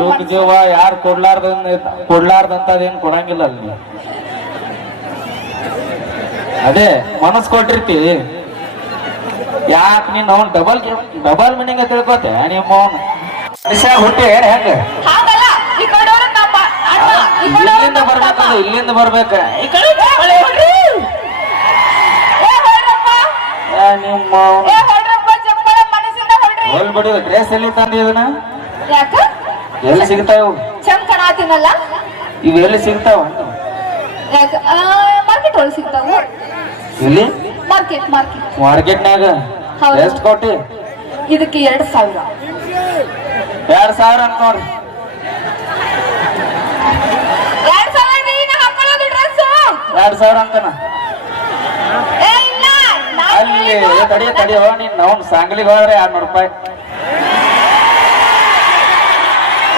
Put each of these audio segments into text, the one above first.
ಇವಕ್ ಜೀವ ಯಾರು ಕೊಡ್ಲಾರ್ದಂತದೇನ್ ಕೊಡಂಗಿಲ್ಲ ಅಲ್ಲಿ. ಅದೇ ಮನಸ್ ಕೊಟ್ಟಿರ್ತಿ, ಯಾಕೆ ನೀನ್ ಅವ್ನ್ ಡಬಲ್ ಮೀನಿಂಗ್ ತಿಳ್ಕೊತೆ ನಿಮ್ಮ ಅವ್ನು ಮನುಷ್ಯ ಹುಟ್ಟಿ ಏನ್ ಹೆಂಗ ಹಾಗಲ್ಲ, ಈ ಕಡೆಯವ್ರು ನಮ್ಮ ಅಣ್ಣ, ಈ ಕಡೆಯವ್ರು ಇಲ್ಲಿಂದ ನಮ್ಮ ಬರ್ಬೇಕಂದ್ರೆ ತಮ್ಮ. ಇಲ್ಲಿಂದ ಬರ್ಬೇಕ. ಈ ಕಡೆ ಹೊಳೆ ಹೊಡ್ರಿ. ಏ ಹೊಡ್ರಪ್ಪ, ನಿಮ್ಮ ಏ ಹೊಡ್ರಪ್ಪ, ಚಪ್ಪಳ ಮನಸ್ಸಿಂದ ಹೊಡ್ರಿ. ಹೋಲ್ ಬಿಡು. ಡ್ರೆಸ್ ಎಲ್ಲಿ ತಂದಿ ಇದನ್ನ? ಯಾಕ ಎಲ್ಲಿ ಸಿಗ್ತಾವ ಚಂದ ಕಾಣತೀನಲ್ಲ? ಇವ್ ಎಲ್ಲಿ ಸಿಗ್ತಾವ? ಯಾಕ ಮಾರ್ಕೆಟ್ ಒಳಗೆ ಸಿಗ್ತಾವು. ಇಲ್ಲಿ ಮಾರ್ಕೆಟ್ ಮಾರ್ಕೆಟ್ನಾಗ ಹೌದು. ಎಷ್ಟ್ ಕೊಟ್ಟಿ? ಇದಕ್ಕೆ 2000. 2000 ಅಂತ ನೋಡ್ರಿ. 2000 ನೀನು ಹಾಕೊಳ್ಳೋದು ಡ್ರೆಸ್. 2000 ಅಂತನ ಏ ಇಲ್ಲ, ನಾನ್ ಅಲ್ಲಿ ಹೇಳಿದ್ದು ತಡಿಯೋ ನೀನ್ ಅವ್ನ್ ಸಾಂಗ್ಲಿಗೆ ಹೋದ್ರೆ 200 ರೂಪಾಯಿ.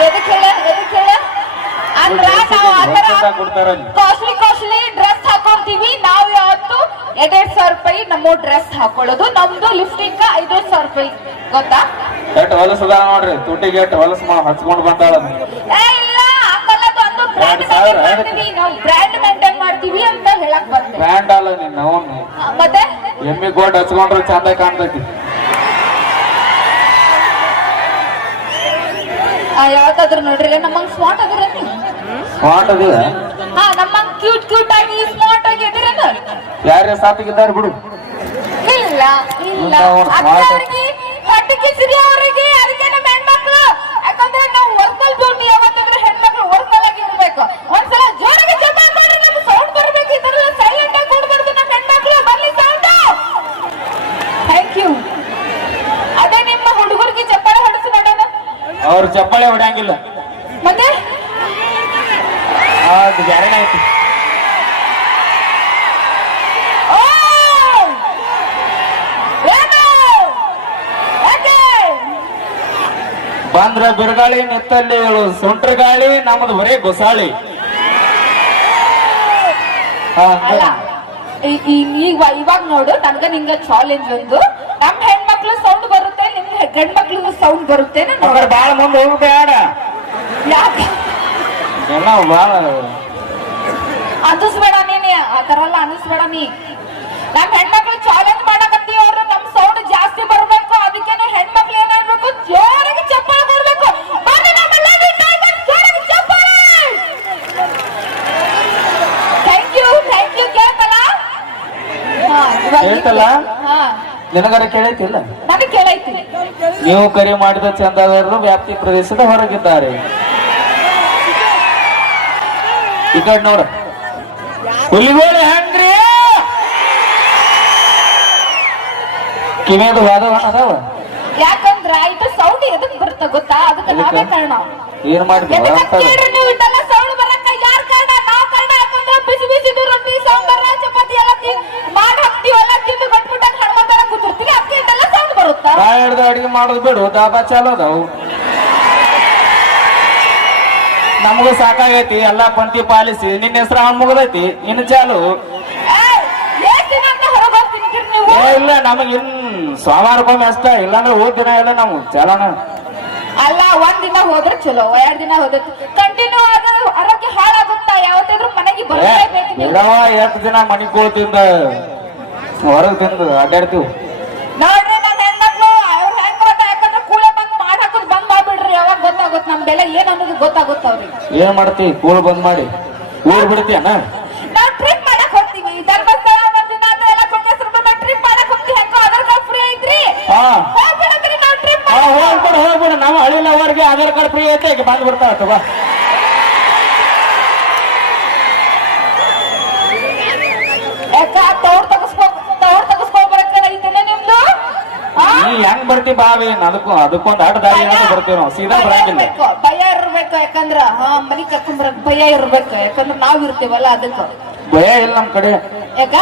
ಎದಕ್ಕೆ ಹೇಳ ಅಂದ್ರ ನಾವು ಆತರ ಕೊಡ್ತಾರ ಅಲ್ಲಿ. ಕಾಸ್ಟ್ಲಿ ಡ್ರೆಸ್ ಹಾಕೊಂತೀವಿ. ನಾವು ಯಾವತ್ತು 2,000 ರೂಪಾಯಿ ನಮ್ಮ ಡ್ರೆಸ್ ಹಾಕೊಳ್ಳೋದು. ನಮ್ದು ಲಿಪ್ಸ್ಟಿಕ್ 5,000 ರೂಪಾಯಿ, ಗೊತ್ತಾ? ಎಟ್ ಹೊಲಸದ ನೋಡ್ರಿ, ತುಟಿಗೆ ಎಟ್ ಹೊಲಸ್ ಹಚ್ಕೊಂಡ್ ಬಂದಾಳ. ಏ ಇಲ್ಲ, ಹಾಕೊಳ್ಳೋದು ಒಂದು ಬ್ರ್ಯಾಂಡ್ 2,000 ಮಾಡ್ತೀವಿ ನಾವು, ಬ್ರ್ಯಾಂಡ್ ಮೇಂಟೈನ್ ಮಾಡ್ತೀವಿ ಅಂತ ಹೇಳಕ್ ಬಂದೆ. ಬ್ರ್ಯಾಂಡ್ ಅಲ್ಲ ನಿನ್ನ ಅವನು. ಮತ್ತೆ ಎಮ್ಮಿ ಗೋಟ್ ಹಚ್ಕೊಂಡ್ರೆ ಚಂದ ಕಾಣ್ತೈತಿ. ಯಾವತ್ತಾದ್ರೂ ನೋಡ್ರಿ ನಮ್ಮಂಗ್ ಸ್ಮಾರ್ಟ್ ಅದ್ರ ಸ್ಮಾರ್ಟ್ ಅದಿಲ್ಲ. ಹಾ, ನಮ್ಮಂಗ್ ಕ್ಯೂಟ್ ಆಗಿ ಸ್ಮಾರ್ಟ್ ಆಗಿ ಅದಿರಲ್ಲ. ಯಾರೇ ಸಾತಿಗಿದ್ದಾರೆ ಬಿಡು. ಇಲ್ಲ ಇಲ್ಲ, ಅವ್ರು smart. ಅವ್ರಿಗೆ ಹೊಟ್ಟೆ ಕಿಸಿರಿ ಅವರಿಗೆ. ಅದಕ್ಕೆ ನಮ್ಮ ಹೆಣ್ಮಕ್ಳು, ಯಾಕಂದ್ರೆ ನಾವು ವರ್ಕಲ್ ಬ್ಯೂಟಿ ಯಾವತ್ತಿದ್ರು ಹೆಣ್ಮಕ್ಳು ವರ್ಕಲ್ ಆಗಿ ಇರ್ಬೇಕು. ಒಂದ್ಸಲ ಜೋರಾಗಿ ಚಪ್ಪಾಳೆ ಮಾಡ್ರಿ, ನಮ್ಗೆ ಸೌಂಡ್ ಬರ್ಬೇಕು. ಈ ತರ ಸೈಲೆಂಟ್ ಆಗಿ ಕೊಡ್ಬಾರ್ದು. ನಮ್ಮ ಹೆಣ್ಮಕ್ಳು ಬರ್ಲಿ ಸೌಂಡ್. Thank you. ಅದೇ ನಿಮ್ಮ ಹುಡುಗರಿಗೆ ಚಪ್ಪಾಳೆ ಹೊಡಿಸಿ ನೋಡೋಣ. ಅವ್ರ ಚಪ್ಪಾಳೆ ಹೊಡ್ಯಾಂಗಿಲ್ಲ, ಮತ್ತೆ ಅದು ಗ್ಯಾರಂಟಿ ಐತಿ. ಓ ಏನು? ಯಾಕೆ? ಬಂದ್ರ ಬಿರುಗಾಳಿ, ನಿತ್ತಲ್ಲಿ ಸುಂಟ್ರ ಗಾಳಿ, ನಮ್ಮದು ಬರೇ ಗೊಸಾಳಿ. ಅಲ್ಲ, ಇವಾಗ ನೋಡು, ನನ್ಗ ನಿಂಗ ಚಾಲೆಂಜ್ ಒಂದು. ನಮ್ ಹೆಣ್ಮಕ್ಳು ಸೌಂಡ್ ಬರುತ್ತೆ, ನಿಮ್ಗೆ ಗಂಡ್ಮಕ್ಳು ಸೌಂಡ್ ಬರುತ್ತೆ. ಬಾಳ ಮುಂದೆ ಹೋಗ್ಬೇಡ. ಯಾಕೆ ಎಲ್ಲ ಬಾಳ ಅನ್ನಿಸ್ಬೇಡ ನೀನೆ, ಆ ತರ ಎಲ್ಲ ಅನ್ನಿಸ್ಬೇಡ ನೀ. ನಮ್ ಹೆಣ್ಮಕ್ಳು ಚಾಲೆಂಜ್ ಮಾಡಕತ್ತೀವಿ, ಅವ್ರು ನಮ್ ಸೌಂಡ್ ಜಾಸ್ತಿ ಬರ್ಬೇಕು. ಅದಕ್ಕೇನು ಹೆಣ್ಮಕ್ಳು ಏನಾಗ್ಬೇಕು, ಜೋರಾಗಿ ಚಪ್ಪಾಳೆ ಕೊಡ್ಬೇಕು. ಬರ್ರಿ ನಮ್ಮೆಲ್ಲ ಜೋರಾಗಿ ಚಪ್ಪಾಳೆ. ಥ್ಯಾಂಕ್ ಯು ಕೇಳ್ತಲ್ಲ? ಹಾ, ಇವಾಗ ಹೇಳ್ತಲ್ಲ? ಹಾ, ನಿನಗರ ಕೇಳೈತಿಲ್ಲ? ನನಗೆ ಕೇಳೈತಿ. ನೀವು ಕರೆ ಮಾಡಿದ ಚಂದಾದಾರರು ವ್ಯಾಪ್ತಿ ಪ್ರದೇಶದ ಹೊರಗಿದ್ದಾರೆ. ಈ ಕಡೆ ನೋಡ, ಹುಲಿಗೋಳೆ ಹಂಗ್ರಿ ಕಿವಿಯದು ವಾದವನ ಅದಾವ. ಯಾಕಂದ್ರ ಇದು ಸೌಂಡ್ ಎದಕ್ ಬರುತ್ತ ಗೊತ್ತಾ? ಅದಕ್ಕೆ ನಾವೇ ಕಾರಣ. ಏನ್ ಮಾಡಿದ್ವಿ ನೀವು ಇದೆಲ್ಲ ಸೌಂಡ್ ಬರಕ್ಕ ಯಾರ್ ಕಾರಣ? ನಾವ್ ಕಾರಣ. ಯಾಕಂದ್ರೆ ಬಿಸಿ ರೊಟ್ಟಿ, ಸಾಂಬಾರ, ಚಪಾತಿ ಎಲ್ಲ ಮಾಡಿ ಹಾಕ್ತಿವಲ್ಲ, ತಿಂದು ಗಟ್ಬಿಟ್ಟಾಗ ಹಣ್ಮಂತಾರ ಕೂತಿರ್ತೀವಿ. ಅದಕ್ಕೆ ಇದೆಲ್ಲ ಸೌಂಡ್ ಬರುತ್ತಾ? ಹಿಡ್ದು ಅಡಿಗೆ ಮಾಡೋದು ಬಿಡು, ದಾಬಾ ಚಾಲು ಅದಾವು. ನಮಗೂ ಸಾಕಾಗೈತಿ, ಎಲ್ಲಾ ಪಂಕ್ತಿ ಪಾಲಿಸಿ. ನಿನ್ನ ಹೆಸರು ಅವನ್ ಮುಗದೈತಿ, ಇನ್ನು ಚಾಲು. ಎಷ್ಟ್ ದಿನ ಅಂತ ಹೊರಗೆ ಹೋಗ್ತಿರ್ತೀರಿ ನೀವು? ಇಲ್ಲ, ನಮಗ್ ಇನ್ ಸೋಮವಾರಕ್ಕೊಮ್ಮೆ ಅಷ್ಟ, ಇಲ್ಲಾಂದ್ರೆ ಓದ್ ದಿನ ಇಲ್ಲ ನಾವು ಚಾಲನ. ಅಲ್ಲ, ಒಂದ್ ದಿನ ಹೋದ್ರೆ ಚಲೋ, 2 ದಿನ ಹೋದ್ರೆ ಕಂಟಿನ್ಯೂ ಆದ್ರೆ ಆರೋಗ್ಯ ಹಾಳಾಗುತ್ತಾ? ಯಾವತ್ತಾದ್ರೂ ಮನೆಗೆ ಬರಲೇಬೇಕು ನೀವು. ಬಿಡವ, 8 ದಿನ ಮನಿ ಕೂತಿಂದ ಹೊರಗ್ ತಿಂದು ಅಡ್ಡಾಡ್ತೀವಿ. ನೋಡ್ರಿ ನನ್ನ ಹೆಣ್ಮಕ್ಳು, ಅವ್ರು ಹೆಂಗ್ ಗೊತ್ತಾ? ಯಾಕಂದ್ರೆ ಕೂಳೆ ಬಂದ್ ಮಾಡಾಕೋದ್ ಬಂದ್ ಮಾಡ್ಬಿಡ್ರಿ. ಯಾವಾಗ ಗೊತ್ತಾಗುತ್ತೆ ನಮ್ ಬೆಲೆ ಏನ್ ಅನ್ನೋದು ಗೊತ್ತಾಗುತ್ತೆ ಅವ್ರಿಗೆ. ಏನ್ ಮಾಡ್ತಿ? ಕೂಳ್ ಬಂದ್ ಮಾಡಿ ಊರ್ ಬಿಡ್ತೀಯನ? ನಾವ್ ಟ್ರಿಪ್ ಮಾಡಕ್ ಹೋಗ್ತೀವಿ. ಧರ್ಮಸ್ಥಳ, ಮಂಜುನಾಥ ಎಲ್ಲ ಕೊಟ್ಟೇಶ್ವರ ಟ್ರಿಪ್ ಮಾಡಕ್ ಹೋಗ್ತೀವಿ. ಹೆಂಗೋ ಆಧಾರ್ ಕಾರ್ಡ್ ಫ್ರೀ ಐತ್ರಿ. ಹೋಗ್ಬಿಡತ್ರಿ ನಾವ್ ಟ್ರಿಪ್. ಹೋಗ್ಬಿಡು. ನಮ್ಮ ಹಳ್ಳಿನವರ್ಗೆ ಆಧಾರ್ ಕಾರ್ಡ್ ಫ್ರೀ ಐತೆ, ಈಗ ಬಂದ್ ಬಿಡ್ತಾವ ಅಥವಾ ಯಾಕ ತೌಡ್ ತಗಸ್ಕೊಳ್ಬರಕ್ಕ ಐತೇನೆ ನಿಮ್ದು? ನೀ ಹೆಂಗ್ ಬರ್ತಿ ಬಾವಿ? ಅದಕ್ಕೊಂದ್ ಆಟ ದಾರಿ ಬರ್ತೀವಿ ನಾವು, ಸೀದಾ ಬರಂಗಿಲ್ಲ. ಭಯ ಇರ್ಬೇಕು, ಯಾಕಂದ್ರ ಮನಿ ಕರ್ಕೊಂಡ್ಬರಕ್ ಭಯ ಇರ್ಬೇಕು. ಯಾಕಂದ್ರ ನಾವ್ ಇರ್ತೀವಲ್ಲ, ಅದಕ್ಕ ಭಯ ಇಲ್ಲ ನಮ್ ಕಡೆ. ಯಾಕ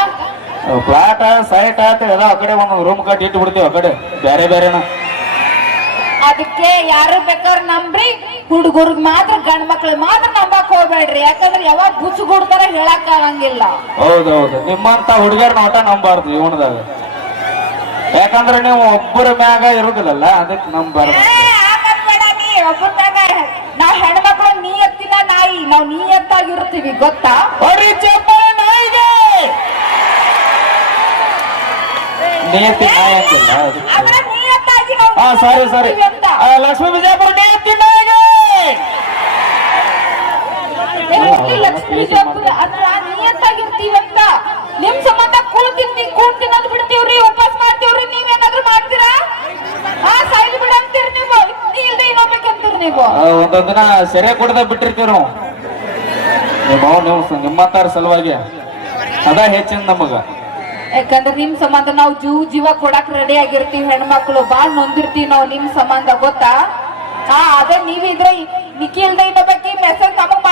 ಫ್ಲಾಟ್ ಸೈಟ್ ಆತ ಎಲ್ಲ ಆ ಕಡೆ ಒಂದ್ ರೂಮ್ ಕಟ್ಟಿ ಇಟ್ಟು ಬಿಡ್ತೀವಿ. ಆ ಕಡೆ ಬೇರೆನ. ಅದಕ್ಕೆ ಯಾರು ಬೇಕಾದ್ರೆ ನಂಬ್ರಿ, ಹುಡುಗರ್ಗ್ ಮಾತ್ರ, ಗಂಡ್ ಮಕ್ಳಿಗೆ ಮಾತ್ರ ನಂಬಕ್ ಹೋಗ್ಬೇಡ್ರಿ. ಯಾಕಂದ್ರೆ ಯಾವಾಗ ಬುಚ್ಚುಗುಡ್ತಾರ ಹೇಳಕ್ ಆಗಂಗಿಲ್ಲ. ಹೌದೌದು, ನಿಮ್ಮಂತ ಹುಡುಗರ್ನ ಒಟ್ಟ ನಂಬಾರ್ದು ಜೀವನದಾಗ. ಯಾಕಂದ್ರೆ ನೀವು ಒಬ್ಬರ ಮ್ಯಾಗ ಇರುದಿಲ್ಲಲ್ಲ, ಅದಕ್ಕೆ ನಂಬಾರ್ದು. ಆಗದ್ ಬೇಡ, ನೀ ಒಬ್ಬರ ಮ್ಯಾಗ ನಾವ್ ನಾವು ನಿಯತ್ತಾಗಿರ್ತೀವಿ ಗೊತ್ತಾ? ಬರೀ ಚಪ್ಪಾಳೆ ನಾಯಿಗೆ ನಿಯತಿ ನಾಯಿ ಅಂತಿಲ್ಲ ಅದಕ್ಕೆ. ಆದ್ರೆ ನಿಯತ್ತಾಗಿ ನಾವು ಹಾ ಸಾರಿ ಸಾರಿ ಇರ್ತೀವಿ ಅಂತ. ಲಕ್ಷ್ಮೀ ವಿಜಯಪುರ ನಿಯತಿ ನಾಯಿಗೆ ಲಕ್ಷ್ಮೀ ವಿಜಯಪುರ ಅದ್ರ ನಿಯತ್ತಾಗಿರ್ತೀವಿ ಅಂತ. ನಿಮ್ ಸಂಬಂಧ ಕೂಳ್ತೀನಿ ಅಂತ ಬಿಡ್ತೀವ್ರಿ, ಉಪವಾಸ ಮಾಡ್ತೀವ್ರಿ. ನೀವೇನಾದ್ರೂ ಮಾಡ್ತೀರಾ? ಸಾಯ್ಲಿ ಬಿಡ ಅಂತೀರಿ ನೀವು, ನೀ ಇಲ್ದೆ ಇನ್ನೊಬ್ಬೇಕಂತೀರಿ ನೀವು. ಒಂದೊಂದ್ ದಿನ ಸೆರೆ ಕೊಡದ ಬಿಟ್ಟಿರ್ತೀವಿ ನಾವು. ನೀವು ನಿಮ್ಮತ್ತಾರ ಸಲುವಾಗಿ ಅದ ಹೆಚ್ಚಿನ ನಮಗ. ಯಾಕಂದ್ರೆ ನಿಮ್ ಸಂಬಂಧ ನಾವು ಜೀವ ಕೊಡಕ್ ರೆಡಿ ಆಗಿರ್ತೀವಿ. ಹೆಣ್ಮಕ್ಳು ಬಾಳ್ ನೊಂದಿರ್ತೀವಿ ನಾವು ನಿಮ್ ಸಂಬಂಧ ಗೊತ್ತಾ? ಅದೇ ನೀವಿದ್ರೆ ನಿಖಿಲ್ದ ಇನ್ನೊಬ್ಬಕಿ ಮೆಸೇಜ್ ನಮಗ್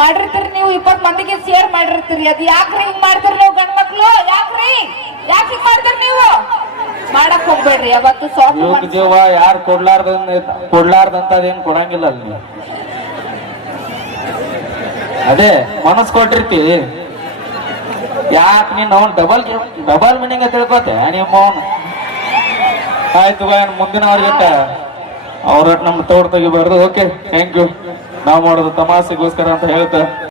ಮಾಡಿರ್ತೀರಿ ನೀವು 20 ಮಂದಿಗೆ ಶೇರ್ ಮಾಡಿರ್ತೀರಿ. ಅದ್ ಯಾಕ್ರಿ ಹಿಂಗ್ ಮಾಡ್ತೀರಿ ನೀವು ಗಂಡ್ಮಕ್ಳು? ಯಾಕೆ ಹಿಂಗ್ ಮಾಡ್ತೀರಿ ನೀವು? ಮಾಡಕ್ ಹೋಗ್ಬೇಡ್ರಿ ಯಾವತ್ತು. ಯುವಕ ಜೀವ ಯಾರು ಕೊಡ್ಲಾರ್ದಂತದೇನ್ ಕೊಡಂಗಿಲ್ಲ ಅಲ್ಲಿ. ಅದೇ ಮನಸ್ ಕೊಟ್ಟಿರ್ತಿ, ಯಾಕೆ ನೀನ್ ಅವ್ನ್ ಡಬಲ್ ಮೀನಿಂಗ್ ತಿಳ್ಕೊತೆ ನಿಮ್ಮ ಅವನು. ಆಯ್ತು ಮುಂದಿನ ಅವ್ರಿಗೆ ಅವ್ರ ನಮ್ ತೋಡ್ ತೆಗಿಬಾರ್ದು. Okay thank you. ನಾವ್ ಮಾಡೋದು ತಮಾಸೆಗೋಸ್ಕರ ಅಂತ ಹೇಳ್ತಾ